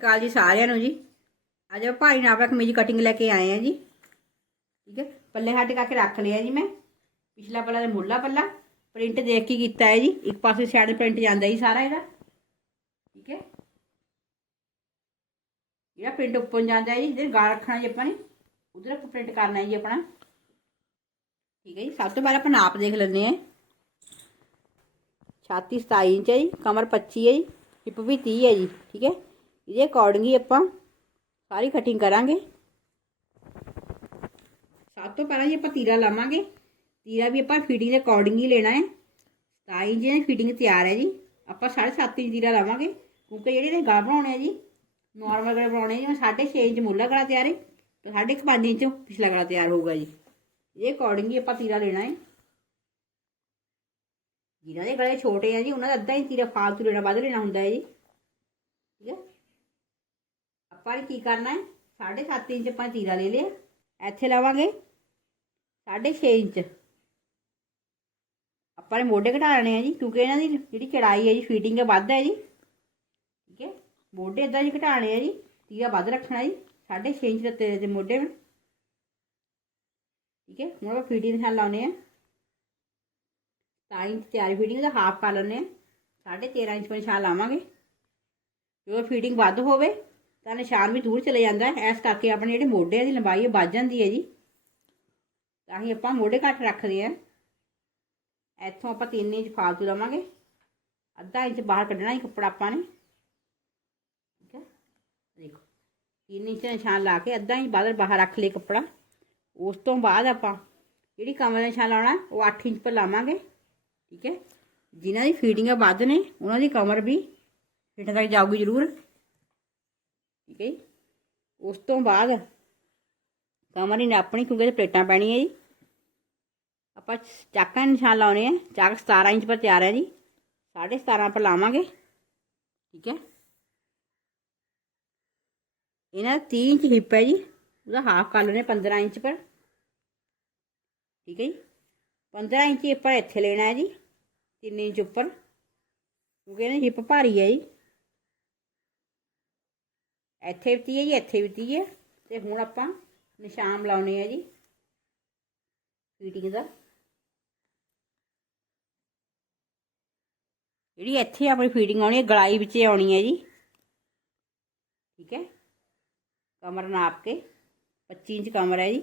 ਅਕਾਲ ਜੀ ਸਾਰਿਆਂ ਨੂੰ ਜੀ। ਅੱਜ ਆਪਾਂ ਭਾਈ ਨਾਲ ਦਾ ਕਮੀਜ਼ ਕਟਿੰਗ ਲੈ ਕੇ ਆਏ ਆ ਜੀ। ਠੀਕ ਹੈ, ਪੱਲੇ ਹੱਟ ਕਰਕੇ ਰੱਖ ਲਿਆ ਜੀ ਮੈਂ। ਪਿਛਲਾ ਪੱਲਾ ਤੇ ਮੁੱਢਲਾ ਪੱਲਾ। ਪ੍ਰਿੰਟ ਦੇਖ ਕੇ ਕੀਤਾ ਹੈ ਜੀ। ਇੱਕ ਪਾਸੇ ਸਾਈਡ ਪ੍ਰਿੰਟ ਜਾਂਦਾ ਜੀ ਸਾਰਾ ਇਹਦਾ। ਠੀਕ ਹੈ। ਜਿਹੜਾ ਪ੍ਰਿੰਟ ਉੱਪਰ ਜਾਂਦਾ ਜੀ। ਜਿਹਦੇ ਗਾਲ ਰੱਖਣਾ ਜੀ ਆਪਾਂ ਨੇ। ਉਧਰ ਆਪਾਂ ਪ੍ਰਿੰਟ ਕਰਨਾ ਹੈ ਜੀ ਆਪਣਾ। ਠੀਕ ਹੈ ਜੀ, ਸਭ ਤੋਂ ਪਹਿਲਾਂ ਆਪਾਂ ਨਾਪ ਦੇਖ ਲੈਂਦੇ ਹਾਂ। ਛਾਤੀ 27 ਇੰਚ ਹੈ ਜੀ, ਕਮਰ 25 ਹੈ ਜੀ, ਹਿੱਪ ਵੀ 30 ਹੈ ਜੀ। ਠੀਕ ਹੈ। ਇਹਦੇ ਅਕੋਰਡਿੰਗ ਹੀ ਆਪਾਂ ਸਾਰੀ ਕਟਿੰਗ ਕਰਾਂਗੇ ਸਭ ਤੋਂ ਪਹਿਲਾਂ ਜੀ ਆਪਾਂ ਤੀਰਾ ਲਾਵਾਂਗੇ ਤੀਰਾ ਵੀ ਆਪਾਂ ਫਿਟਿੰਗ ਦੇ ਅਕੋਰਡਿੰਗ ਹੀ ਲੈਣਾ ਹੈ 27 ਇੰਚ ਦੀ ਫਿਟਿੰਗ ਤਿਆਰ ਹੈ ਜੀ ਆਪਾਂ 7.5 ਇੰਚ ਤੀਰਾ ਲਾਵਾਂਗੇ ਕਿਉਂਕਿ ਜਿਹੜੇ ਨੇ ਗਲਾ ਬਣਾਉਣੇ ਆ ਜੀ ਨਾਰਮਲ ਗਲਾ ਬਣਾਉਣੇ ਆ ਜਿਵੇਂ 6.5 ਇੰਚ ਮੁੱਲਾ ਗਲਾ ਤਿਆਰ ਹੈ ਤੇ 5.5 ਇੰਚ ਪਿਛਲਾ ਗਲਾ ਤਿਆਰ ਹੋਊਗਾ ਜੀ ਇਹ ਅਕੋਰਡਿੰਗ ਹੀ ਆਪਾਂ ਤੀਰਾ ਲੈਣਾ ਹੈ ਜਿਨ੍ਹਾਂ ਦੇ ਗਲੇ ਛੋਟੇ ਆ ਜੀ ਉਹਨਾਂ ਦਾ ਅੱਧਾ ਹੀ ਤੀਰਾ ਫਾਲਤੂ ਲੈਣਾ ਵੱਧ ਲੈਣਾ ਹੁੰਦਾ ਹੈ ਜੀ ਠੀਕ ਹੈ ਆਪਾਂ ਨੇ ਕੀ ਕਰਨਾ ਹੈ? 7.5 ਇੰਚ ਆਪਾਂ ਤੀਰਾ ਲੈ ਲਿਆ। ਇੱਥੇ ਲਾਵਾਂਗੇ 6.5 ਇੰਚ। ਆਪਾਂ ਨੇ ਮੋਢੇ ਘਟਾ ਲੈਣੇ ਆ ਜੀ, ਕਿਉਂਕਿ ਇਹਨਾਂ ਦੀ ਜਿਹੜੀ ਚੜਾਈ ਹੈ ਜੀ ਫਿਟਿੰਗ ਹੈ, ਵੱਧ ਹੈ ਜੀ। ਠੀਕ ਹੈ? ਮੋਢੇ ਇਦਾਂ ਜੀ ਘਟਾਣੇ ਆ ਜੀ ਤੀਰਾ ਵੱਧ ਰੱਖਣਾ ਜੀ 6.5 ਇੰਚ ਦੇ ਤੇਰੇ ਦੇ ਮੋਢੇ ਵਿੱਚ ਠੀਕ ਹੈ? ਹੁਣ ਆਪਾਂ ਫਿਟਿੰਗ ਨਾਲ ਲਾਉਨੇ ਆ। 27 ਇੰਚ ਤਿਆਰੀ ਫਿਟਿੰਗ ਦਾ ਹਾਫ ਕਰ ਲੈਣੇ ਆ। 13.5 ਇੰਚ ਨਿਸ਼ਾਨ ਲਾਵਾਂਗੇ। ਜਦੋਂ ਫਿਟਿੰਗ ਵੱਧ ਹੋਵੇ ਤਾਂ ਨਿਸ਼ਾਨ ਵੀ ਦੂਰ ਚਲੇ ਜਾਂਦਾ ਹੈ। ਇਸ ਕਰਕੇ ਆਪਣੇ ਜਿਹੜੇ ਮੋਢੇ ਦੀ ਲੰਬਾਈ ਉਹ ਵੱਧ ਜਾਂਦੀ ਹੈ ਜੀ। ਤਾਂ ਹੀ ਆਪਾਂ ਮੋਢੇ ਘੱਟ ਰੱਖਦੇ ਆ ਇੱਥੋਂ ਆਪਾਂ 3 ਇੰਚ ਫਾਲਤੂ ਲਵਾਂਗੇ। ਅੱਧਾ ਇੰਚ ਬਾਹਰ ਕੱਢਣਾ ਹੀ ਕੱਪੜਾ ਆਪਾਂ ਨੇ। ਠੀਕ ਹੈ? ਦੇਖੋ 3 ਇੰਚ ਨਿਸ਼ਾਨ ਲਾ ਕੇ ਅੱਧਾ ਇੰਚ ਬਾਹਰ ਬਾਹਰ ਰੱਖ ਲਏ ਕੱਪੜਾ। ਉਸ ਤੋਂ ਬਾਅਦ ਆਪਾਂ ਜਿਹੜੀ ਕਮਰ ਦਾ ਨਿਸ਼ਾਨ ਲਾਉਣਾ, ਉਹ 8 ਇੰਚ ਪਰ ਲਾਵਾਂਗੇ। ਠੀਕ ਹੈ? ਜਿਨ੍ਹਾਂ ਦੀ ਫੀਟਿੰਗਾਂ ਵੱਧ ਨੇ, ਉਹਨਾਂ ਦੀ ਕਮਰ ਵੀ ਫਿੱਟ ਤੱਕ ਜਾਊਗੀ ਜ਼ਰੂਰ। ਠੀਕ ਹੈ ਜੀ? ਉਸ ਤੋਂ ਬਾਅਦ ਕਮਰ ਨੇ ਆਪਣੀ ਕਿਉਂਕਿ ਇਹ ਪਲੇਟਾਂ ਪੈਣੀਆਂ ਜੀ। ਆਪਾਂ ਚਾਕਾਂ ਨਿਸ਼ਾਨ ਲਾਉਣੇ ਆ। ਚਾਕ 17 ਇੰਚ ਪਰ ਤਿਆਰ ਹੈ ਜੀ। 17.5 ਪਰ ਲਾਵਾਂਗੇ। ਠੀਕ ਹੈ? ਇਹਨਾਂ ਦਾ 30 ਇੰਚ ਹਿੱਪ ਹੈ ਜੀ। ਉਹਦਾ ਹਾਫ ਕਰ ਲੈਣੇ 15 ਇੰਚ ਪਰ। ਠੀਕ ਹੈ ਜੀ? 15 ਇੰਚ ਆਪਾਂ ਇੱਥੇ ਲੈਣਾ ਹੈ ਜੀ। 3 ਇੰਚ ਉੱਪਰ। ਕਿਉਂਕਿ ਇਹਨਾਂ ਹਿੱਪ ਭਾਰੀ ਹੈ ਜੀ। ਇੱਥੇ ਵੀ ਹੈ ਜੀ, ਇੱਥੇ ਵੀ ਹੈ ਤੇ ਹੁਣ ਆਪਾਂ ਨਿਸ਼ਾਨ ਲਾਉਣੇ ਆ ਜੀ ਫੀਟਿੰਗ ਦਾ। ਜਿਹੜੀ ਇੱਥੇ ਆਪਣੀ ਫੀਟਿੰਗ ਆਉਣੀ ਹੈ, ਗਲਾਈ ਵਿੱਚ ਆਉਣੀ ਹੈ ਜੀ। ਠੀਕ ਹੈ? ਕਮਰ ਨਾਪ ਕੇ 25 ਇੰਚ ਕਮਰ ਹੈ ਜੀ।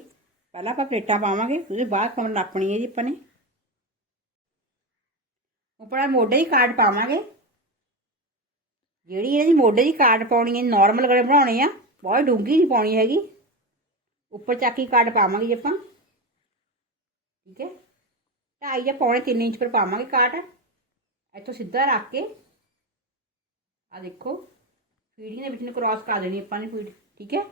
ਪਹਿਲਾਂ ਆਪਾਂ ਪਲੇਟਾਂ ਪਾਵਾਂਗੇ, ਉਹਦੇ ਬਾਅਦ ਕਮਰ ਨਾਪਣੀ ਹੈ ਜੀ ਆਪਾਂ ਨੇ। ਉੱਪਰ ਮੋਢੇ ਹੀ ਕਾਰਡ ਪਾਵਾਂਗੇ। ਜਿਹੜੀ ਇਹਦੀ ਮੋਢੇ ਦੀ ਕਾਟ ਪਾਉਣੀ ਹੈ ਨਾਰਮਲ ਗਲੇ ਬਣਾਉਣੇ ਆ, ਬਹੁਤ ਡੂੰਗੀ ਨਹੀਂ ਪਾਉਣੀ ਹੈਗੀ। ਉੱਪਰ ਚੱਕੀ ਕਾਟ ਪਾਵਾਂਗੇ ਜੀ ਆਪਾਂ। ਠੀਕ ਹੈ? ਢਾਈ ਜਾਂ ਪੌਣੇ 3 ਇੰਚ ਪਰ ਪਾਵਾਂਗੇ ਕਾਟ। ਇੱਥੋਂ ਸਿੱਧਾ ਰੱਖ ਕੇ ਆ ਦੇਖੋ ਫੀਡਿੰਗ ਦੇ ਵਿੱਚ ਨੂੰ ਕ੍ਰਾਸ ਕਰ ਦੇਣੀ ਆਪਾਂ ਨੇ ਫੀਡ ਠੀਕ ਹੈ?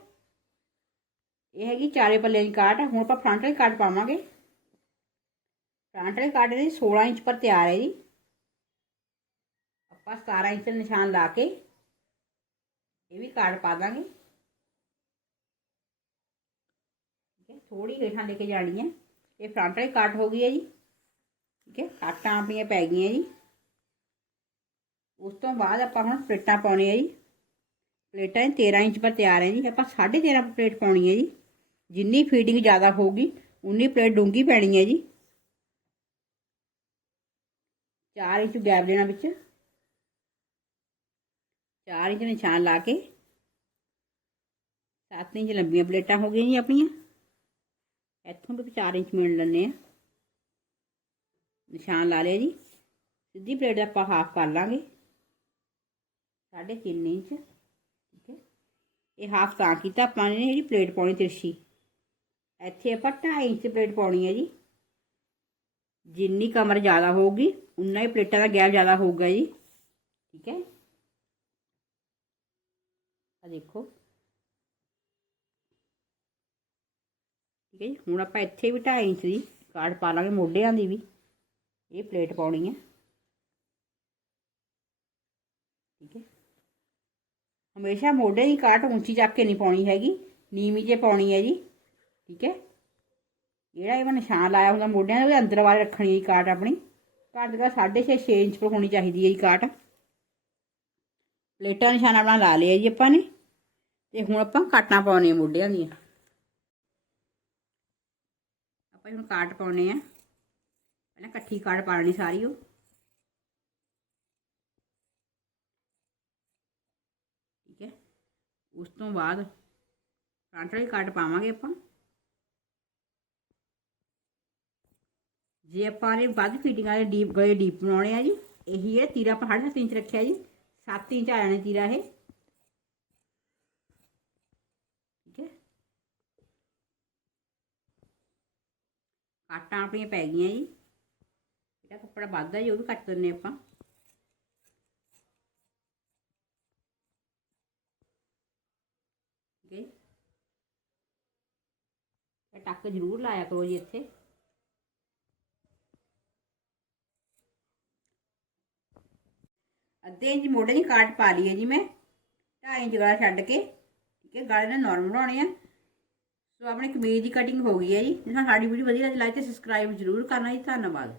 ਇਹ ਹੈਗੀ ਚਾਰੇ ਪੱਲੇ ਦੀ ਕਾਟ, ਹੁਣ ਆਪਾਂ ਫਰੰਟ ਵਾਲੀ ਕਾਟ ਪਾਵਾਂਗੇ। ਫਰੰਟ ਵਾਲੀ ਕਾਟ ਦੀ 16 ਇੰਚ ਪਰ ਤਿਆਰ ਹੈ ਜੀ। ਆਪਾਂ 17 ਇੰਚ ਦਾ ਨਿਸ਼ਾਨ ਲਾ ਕੇ ਇਹ ਵੀ ਕਾਟ ਪਾ ਦਾਂਗੇ ਠੀਕ ਹੈ ਥੋੜੀ ਹੇਠਾਂ ਲੈ ਕੇ ਜਾਣੀ ਹੈ ਇਹ ਫਰੰਟ ਵਾਲੀ ਕੱਟ ਹੋ ਗਈ ਹੈ ਜੀ ਠੀਕ ਹੈ ਕੱਟਾਂ ਆਪਣੀਆਂ ਪੈ ਗਈਆਂ ਜੀ ਉਸ ਤੋਂ ਬਾਅਦ ਆਪਾਂ ਹੁਣ ਪਲੇਟਾਂ ਪਾਉਣੀਆਂ ਜੀ ਪਲੇਟਾਂ 13 ਇੰਚ ਪਰ ਤਿਆਰ ਹੈ ਜੀ ਆਪਾਂ 13.5 ਪਲੇਟ ਪਾਉਣੀ ਹੈ ਜੀ ਜਿੰਨੀ ਫੀਡਿੰਗ ਜ਼ਿਆਦਾ ਹੋਊਗੀ ਉਨੀ ਪਲੇਟ ਡੂੰਗੀ ਪੈਣੀ ਹੈ ਜੀ 4 ਇੰਚ ਗੈਪ ਦੇਣਾ ਵਿੱਚ 4 ਇੰਚ ਨਿਸ਼ਾਨ ਲਾ ਕੇ 7 ਇੰਚ ਲੰਬੀਆਂ ਪਲੇਟਾਂ ਹੋ ਗਈਆਂ ਜੀ ਆਪਣੀਆਂ। ਇੱਥੋਂ ਵੀ 4 ਇੰਚ ਮਿਣ ਲੈਣੇ ਆ। ਨਿਸ਼ਾਨ ਲਾ ਲਿਆ ਜੀ। ਸਿੱਧੀ ਪਲੇਟ ਆਪਾਂ ਹਾਫ ਕਰ ਲਾਂਗੇ। 3.5 ਇੰਚ, ਠੀਕ ਹੈ। ਇਹ ਹਾਫ ਤਾਂ ਕੀਤਾ ਆਪਾਂ ਨੇ ਜਿਹੜੀ ਪਲੇਟ ਪਾਉਣੀ ਤਿਰਛੀ ਇੱਥੇ ਆਪਾਂ 2.5 ਇੰਚ ਪਲੇਟ ਪਾਉਣੀ ਹੈ ਜੀ। ਜਿੰਨੀ ਕਮਰ ਜ਼ਿਆਦਾ ਹੋਊਗੀ, ਉਨਾ ਹੀ ਪਲੇਟਾਂ ਦਾ ਗੈਪ ਜ਼ਿਆਦਾ ਹੋਊਗਾ ਜੀ। ਠੀਕ ਹੈ। ਆ ਦੇਖੋ। ਠੀਕ ਹੈ ਜੀ, ਹੁਣ ਆਪਾਂ ਇੱਥੇ ਵੀ 2.5 ਇੰਚ ਦੀ ਕਾਟ ਪਾ ਲਾਂਗੇ, ਮੋਢਿਆਂ ਦੀ ਵੀ। ਇਹ ਪਲੇਟ ਪਾਉਣੀ ਹੈ। ਠੀਕ ਹੈ। ਹਮੇਸ਼ਾ ਮੋਢੇ ਦੀ ਕਾਟ ਉੱਚੀ ਚੱਕ ਕੇ ਨਹੀਂ ਪਾਉਣੀ ਹੈਗੀ, ਨੀਵੀਂ ਜੇ ਪਾਉਣੀ ਹੈ ਜੀ। ਠੀਕ ਹੈ। ਜਿਹੜਾ ਇਹ ਨਿਸ਼ਾਨ ਲਾਇਆ ਹੁੰਦਾ ਮੋਢਿਆਂ ਦੇ, ਉਹਦੇ ਅੰਦਰ ਵਾਲੇ ਰੱਖਣੀ ਹੈ ਕਾਟ ਆਪਣੀ। ਘੱਟ ਦਾ 6.5 6 ਇੰਚ ਪਰ ਹੋਣੀ ਚਾਹੀਦੀ ਹੈ ਜੀ ਕਾਟ ਪਲੇਟਾਂ ਨਿਸ਼ਾਨ ਆਪਣਾ ਲਾ ਲਿਆ ਜੀ ਆਪਾਂ ਨੇ। ਤੇ ਹੁਣ ਆਪਾਂ ਕਾਟਾਂ ਪਾਉਣੇ ਆ ਮੋਢਿਆਂ ਦੀਆਂ। ਆਪਾਂ ਹੁਣ ਕਾਟ ਪਾਉਣੇ ਆ। ਪਹਿਲਾਂ ਇਕੱਠੀ ਕਾਟ ਪਾਣੀ ਸਾਰੀ ਉਹ। ਠੀਕ ਹੈ। ਉਸ ਤੋਂ ਬਾਅਦ ਫਰੰਟ ਵਾਲੀ ਕਾਟ ਪਾਵਾਂਗੇ ਆਪਾਂ। ਜੇ ਆਪਾਂ ਨੇ ਵੱਧ ਫਿਟਿੰਗ ਵਾਲੇ ਡੀਪ ਗਲੇ ਡੀਪ ਬਣਾਉਣੇ ਆ ਜੀ, ਇਹੀ ਹੈ, ਤੀਰਾ ਆਪਾਂ 7.5 ਇੰਚ ਰੱਖਿਆ ਜੀ। 7 ਇੰਚ ਆ ਜਾਣਾ ਤੀਰਾ ਇਹ ਠੀਕ ਹੈ ਕਾਟਾਂ ਆਪਣੀਆਂ ਪੈ ਗਈਆਂ ਜੀ। ਜਿਹੜਾ ਕੱਪੜਾ ਵੱਧਦਾ ਜੀ, ਉਹ ਵੀ ਕੱਟ ਦਿੰਨੇ ਆਪਾਂ। ਠੀਕ ਹੈ ਟੱਕ ਜ਼ਰੂਰ ਲਾਇਆ ਕਰੋ ਜੀ ਇੱਥੇ। ਅੱਧੇ ਇੰਚ ਮੋਢੇ ਦੀ ਕਾਟ ਪਾ ਲਈ ਹੈ ਜੀ ਮੈਂ। 2.5 ਇੰਚ ਗਲਾ ਛੱਡ ਕੇ। ਠੀਕ ਹੈ, ਗਲੇ ਨਾਲ ਨਾਰਮਲ ਬਣਾਉਣੇ ਆ। ਸੋ ਆਪਣੀ ਕਮੀਜ਼ ਦੀ ਕਟਿੰਗ ਹੋ ਗਈ ਹੈ ਜੀ। ਜੇ ਤੁਹਾਨੂੰ ਸਾਡੀ ਵੀਡੀਓ ਵਧੀਆ ਲੱਗੀ ਲਾਈਕ ਤੇ ਸਬਸਕ੍ਰਾਈਬ ਜ਼ਰੂਰ ਕਰਨਾ ਜੀ। ਧੰਨਵਾਦ।